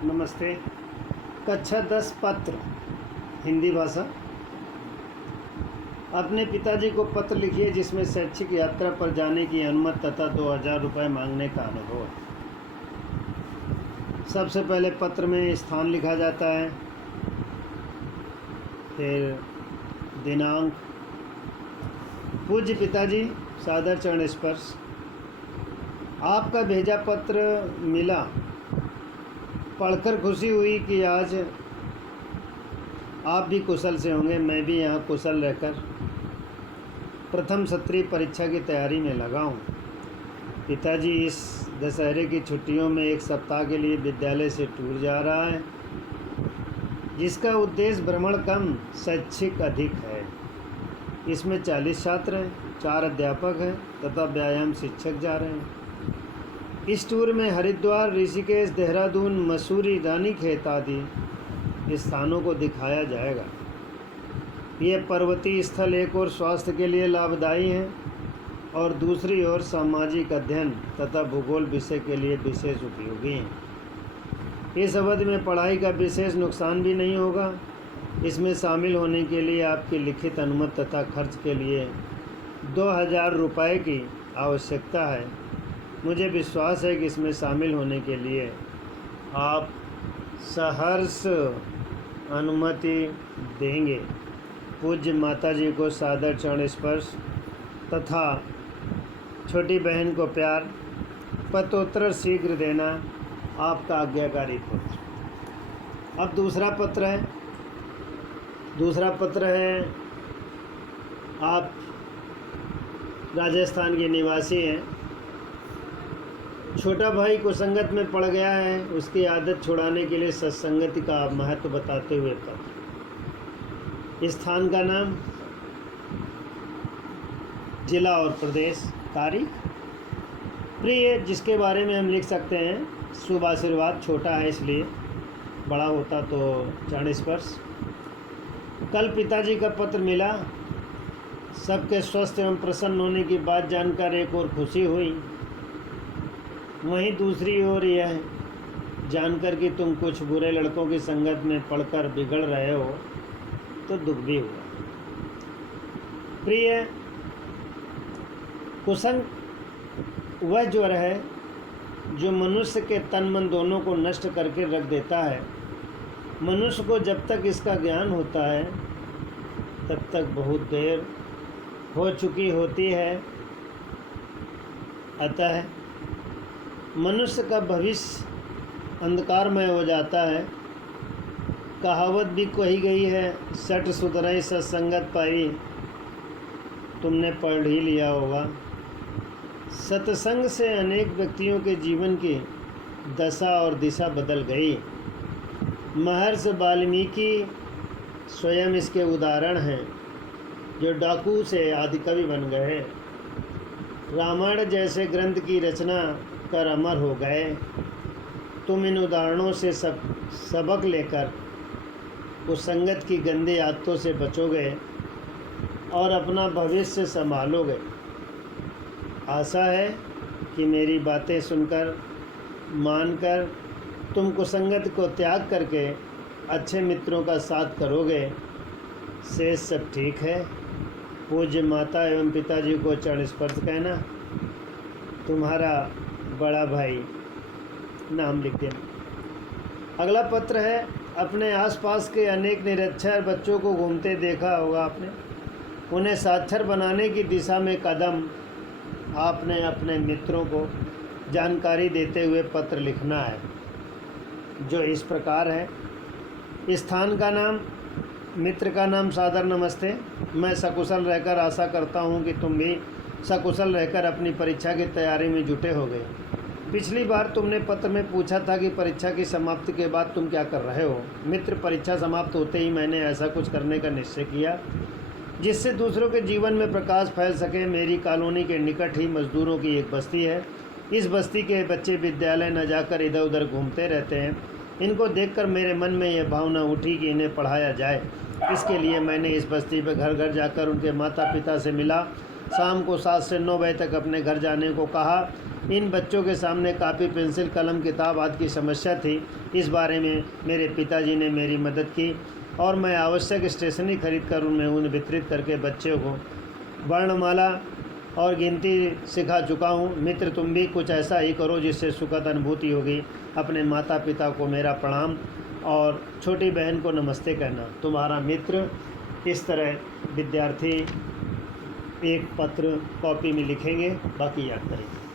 नमस्ते। कक्षा 10 पत्र हिंदी भाषा। अपने पिताजी को पत्र लिखिए जिसमें शैक्षिक यात्रा पर जाने की अनुमति तथा 2000 रुपये मांगने का अनुभव है। सबसे पहले पत्र में स्थान लिखा जाता है, फिर दिनांक। पूज्य पिताजी, सादर चरण स्पर्श। आपका भेजा पत्र मिला, पढ़कर खुशी हुई कि आज आप भी कुशल से होंगे। मैं भी यहाँ कुशल रहकर प्रथम सत्रीय परीक्षा की तैयारी में लगा हूँ। पिताजी इस दशहरे की छुट्टियों में एक सप्ताह के लिए विद्यालय से टूर जा रहा है, जिसका उद्देश्य भ्रमण कम शैक्षिक अधिक है। इसमें 40 छात्र हैं, 4 अध्यापक हैं तथा व्यायाम शिक्षक जा रहे हैं। इस टूर में हरिद्वार, ऋषिकेश, देहरादून, मसूरी, रानीखेत आदि स्थानों को दिखाया जाएगा। ये पर्वतीय स्थल एक और स्वास्थ्य के लिए लाभदायी हैं और दूसरी ओर सामाजिक अध्ययन तथा भूगोल विषय के लिए विशेष उपयोगी हैं। इस अवधि में पढ़ाई का विशेष नुकसान भी नहीं होगा। इसमें शामिल होने के लिए आपकी लिखित अनुमति तथा खर्च के लिए 2000 रुपये की आवश्यकता है। मुझे विश्वास है कि इसमें शामिल होने के लिए आप सहर्ष अनुमति देंगे। पूज्य माताजी को सादर चरण स्पर्श तथा छोटी बहन को प्यार। पत्रोत्तर शीघ्र देना। आपका आज्ञाकारी पुत्र। अब दूसरा पत्र है। आप राजस्थान के निवासी हैं। छोटा भाई कुसंगत में पड़ गया है, उसकी आदत छुड़ाने के लिए सत्संगति का महत्व बताते हुए पत्र। स्थान का नाम, जिला और प्रदेश, तारीख। प्रिय, जिसके बारे में हम लिख सकते हैं शुभ आशीर्वाद। छोटा है इसलिए, बड़ा होता तो चरण स्पर्श। कल पिताजी का पत्र मिला। सबके स्वस्थ एवं प्रसन्न होने की बात जानकर एक और खुशी हुई, वहीं दूसरी ओर यह जानकर कि तुम कुछ बुरे लड़कों की संगत में पड़कर बिगड़ रहे हो तो दुख भी हुआ। प्रिय, कुसंग वह ज्वर है जो मनुष्य के तन मन दोनों को नष्ट करके रख देता है। मनुष्य को जब तक इसका ज्ञान होता है तब तक बहुत देर हो चुकी होती है। अतः मनुष्य का भविष्य अंधकारमय हो जाता है। कहावत भी कही गई है, सठ सुधरई सत्संगत पाई। तुमने पढ़ ही लिया होगा। सत्संग से अनेक व्यक्तियों के जीवन की दशा और दिशा बदल गई। महर्षि वाल्मीकि स्वयं इसके उदाहरण हैं, जो डाकू से आदिकवि बन गए। रामायण जैसे ग्रंथ की रचना कर अमर हो गए। तुम इन उदाहरणों से सबक लेकर उस संगत की गंदी आदतों से बचोगे और अपना भविष्य संभालोगे। आशा है कि मेरी बातें सुनकर, मानकर तुम कुसंगत को त्याग करके अच्छे मित्रों का साथ करोगे। शेष सब ठीक है। पूज्य माता एवं पिताजी को चरण स्पर्श कहना। तुम्हारा बड़ा भाई। नाम लिख देना। अगला पत्र है। अपने आसपास के अनेक निरक्षर बच्चों को घूमते देखा होगा आपने। उन्हें साक्षर बनाने की दिशा में कदम आपने अपने मित्रों को जानकारी देते हुए पत्र लिखना है, जो इस प्रकार है। स्थान का नाम, मित्र का नाम सादर नमस्ते। मैं सकुशल रहकर आशा करता हूँ कि तुम भी सकुशल रहकर अपनी परीक्षा की तैयारी में जुटे होगे। पिछली बार तुमने पत्र में पूछा था कि परीक्षा की समाप्ति के बाद तुम क्या कर रहे हो। मित्र, परीक्षा समाप्त होते ही मैंने ऐसा कुछ करने का निश्चय किया जिससे दूसरों के जीवन में प्रकाश फैल सके। मेरी कॉलोनी के निकट ही मजदूरों की एक बस्ती है। इस बस्ती के बच्चे विद्यालय न जाकर इधर उधर घूमते रहते हैं। इनको देखकर मेरे मन में यह भावना उठी कि इन्हें पढ़ाया जाए। इसके लिए मैंने इस बस्ती पर घर घर जाकर उनके माता पिता से मिला शाम को 7 से 9 बजे तक अपने घर जाने को कहा। इन बच्चों के सामने कापी, पेंसिल, कलम, किताब आदि की समस्या थी। इस बारे में मेरे पिताजी ने मेरी मदद की और मैं आवश्यक स्टेशनरी खरीद कर उन्हें वितरित करके बच्चों को वर्णमाला और गिनती सिखा चुका हूँ। मित्र, तुम भी कुछ ऐसा ही करो जिससे सुखद अनुभूति होगी। अपने माता पिता को मेरा प्रणाम और छोटी बहन को नमस्ते कहना। तुम्हारा मित्र। इस तरह विद्यार्थी एक पत्र कॉपी में लिखेंगे, बाकी याद करेंगे।